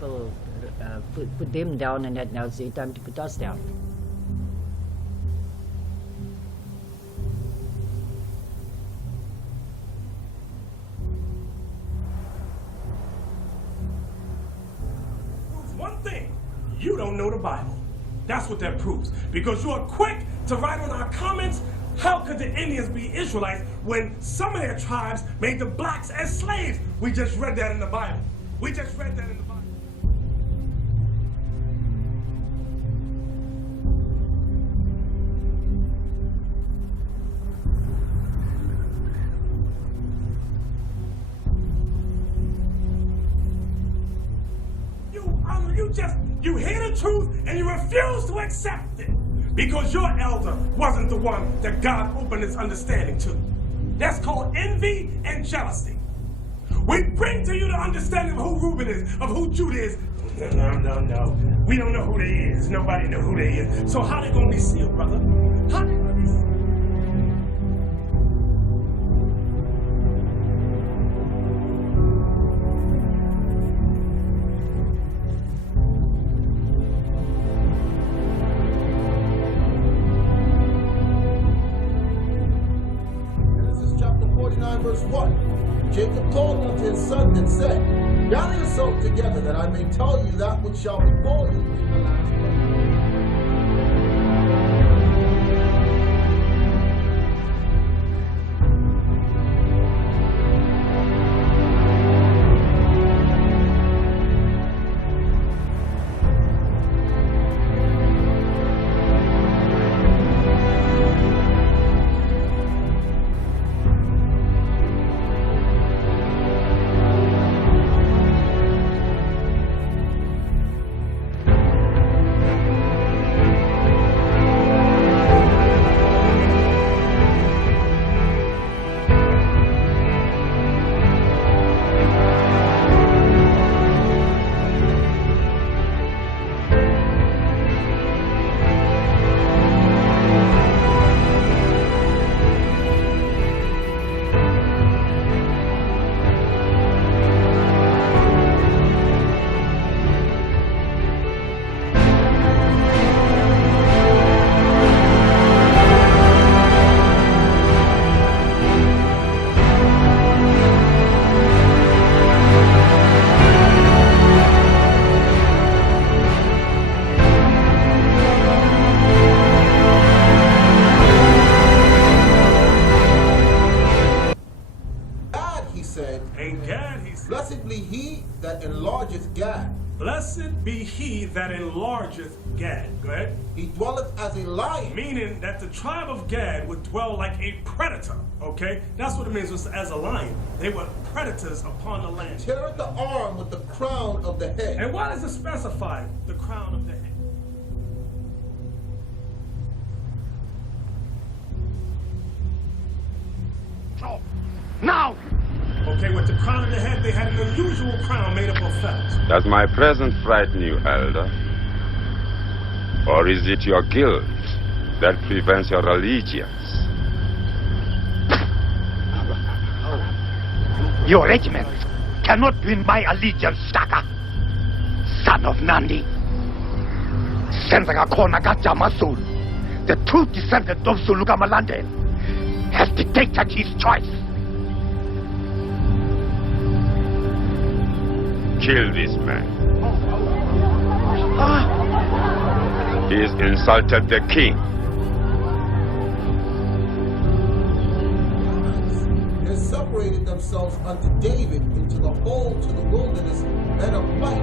people put them down, and that now it's their time to put us down. One thing, you don't know the Bible. That's what that proves. Because you are quick to write on our comments, how could the Indians be Israelites when some of their tribes made the blacks as slaves? We just read that in the Bible. We just read that in the Bible. You hear the truth and you refuse to accept it because your elder wasn't the one that God opened his understanding to. That's called envy and jealousy. We bring to you the understanding of who Reuben is, of who Judah is. No. We don't know who they is. Nobody know who they is. So how they gonna be sealed, brother? How they gonna be sealed? Verse 1, Jacob called unto his son and said, gather yourself together that I may tell you that which shall befall you in the last days. Blessed be he that enlargeth Gad. Blessed be he that enlargeth Gad. Go ahead. He dwelleth as a lion. Meaning that the tribe of Gad would dwell like a predator. Okay? That's what it means as a lion. They were predators upon the land. Teareth the arm with the crown of the head. And why does it specify the crown of the head? Oh, now! Okay, with the crown of the head, they had an unusual crown made up of feathers. Does my presence frighten you, Elder? Or is it your guilt that prevents your allegiance? Your regiment cannot win my allegiance, Staka, son of Nandi. Senzakakona Gajamasul, the true descendant of Sulugamalande, has dictated his choice. Kill this man. He has insulted the king. They separated themselves unto David into the whole to the wilderness, men of might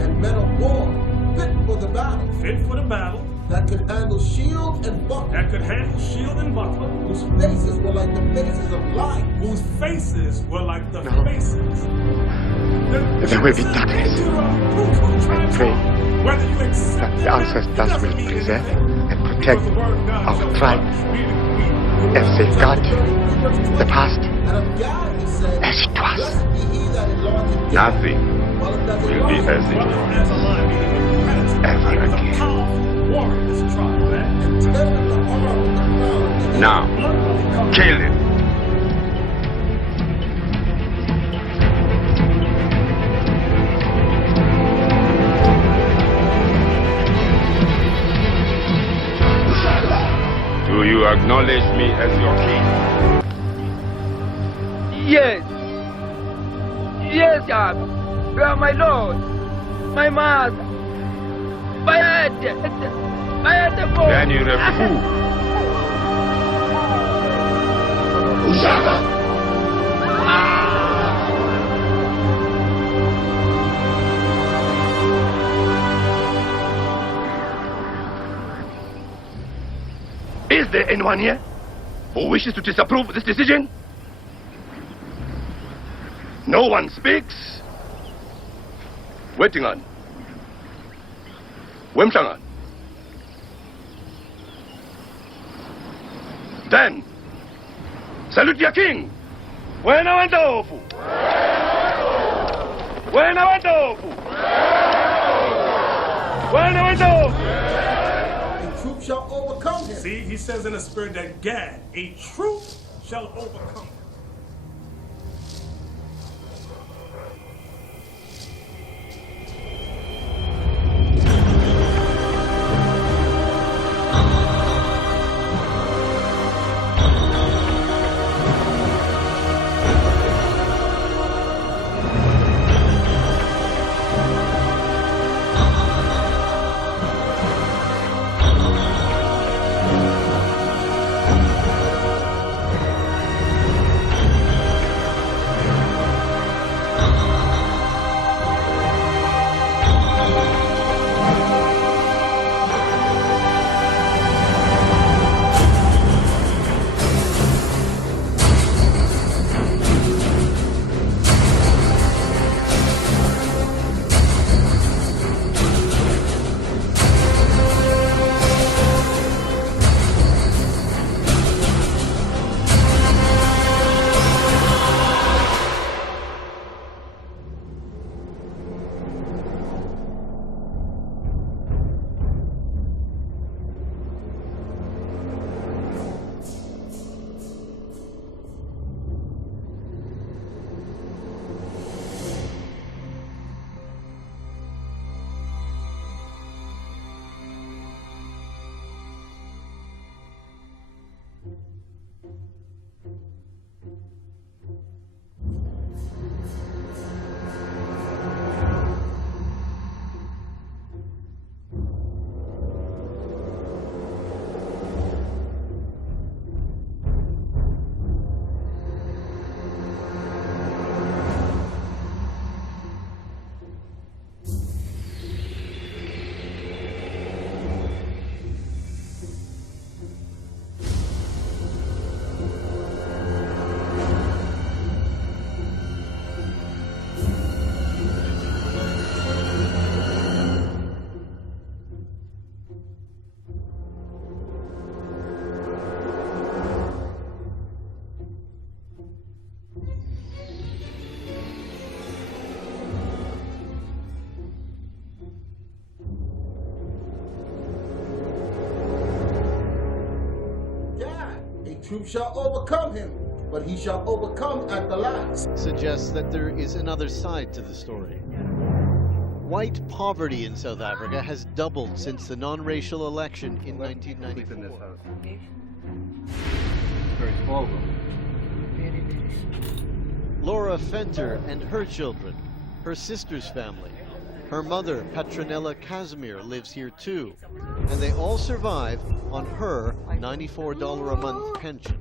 and men of war, fit for the battle. Fit for the battle. That could handle shield and buckler. That could handle shield and buckler. Whose faces were like the faces of lions. Whose faces were like the faces. There will be darkness. I pray that the ancestors will preserve and protect our tribe and safeguard the past as it was. Nothing will be as it was ever again. Now, kill him. you acknowledge me as your king? Yes. Yes, God. You are my Lord, my Master, my head. Then you're a fool. Is there anyone here who wishes to disapprove this decision? No one speaks. Waiting on. Wemshangan. Then, salute your king. Wena wandofu. Wena wandofu. Wena wandofu. A troop shall overcome him. See, he says in the spirit that Gad, a troop shall overcome him. Troop shall overcome him, but he shall overcome at the last. Suggests that there is another side to the story. White poverty in South Africa has doubled since the non-racial election in 1994. Very small room. Laura Fenter and her children, her sister's family, her mother, Petronella Casimir, lives here too, and they all survive on her $94 a month pension.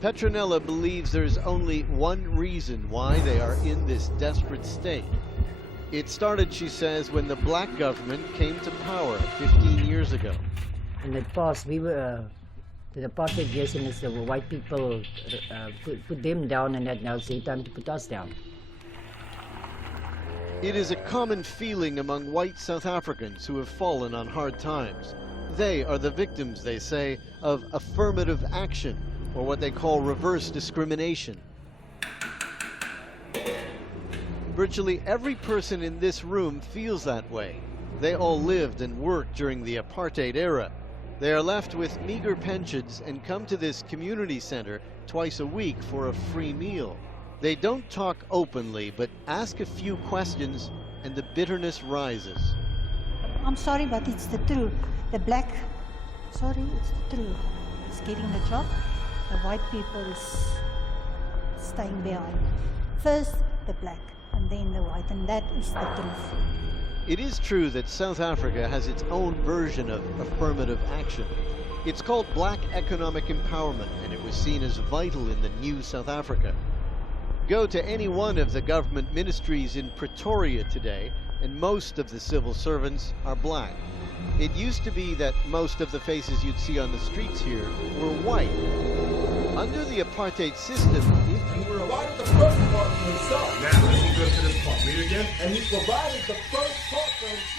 Petronella believes there's only one reason why they are in this desperate state. It started, she says, when the black government came to power 15 years ago. In the past, we were the apartheid years, and the white people put them down, and that now it's time to put us down. It is a common feeling among white South Africans who have fallen on hard times. They are the victims, they say, of affirmative action, or what they call reverse discrimination. Virtually every person in this room feels that way. They all lived and worked during the apartheid era. They are left with meager pensions and come to this community center twice a week for a free meal. They don't talk openly, but ask a few questions and the bitterness rises. I'm sorry, but it's the truth. The black, sorry, it's the truth. is getting the job, the white people is staying behind. First the black and then the white, and that is the truth. It is true that South Africa has its own version of affirmative action. It's called Black Economic Empowerment, and it was seen as vital in the new South Africa. Go to any one of the government ministries in Pretoria today, and most of the civil servants are black. It used to be that most of the faces you'd see on the streets here were white. Under the apartheid system, if you were Provided the first part for himself. Now, listen good to this part. Read it again. And he provided the first part for himself.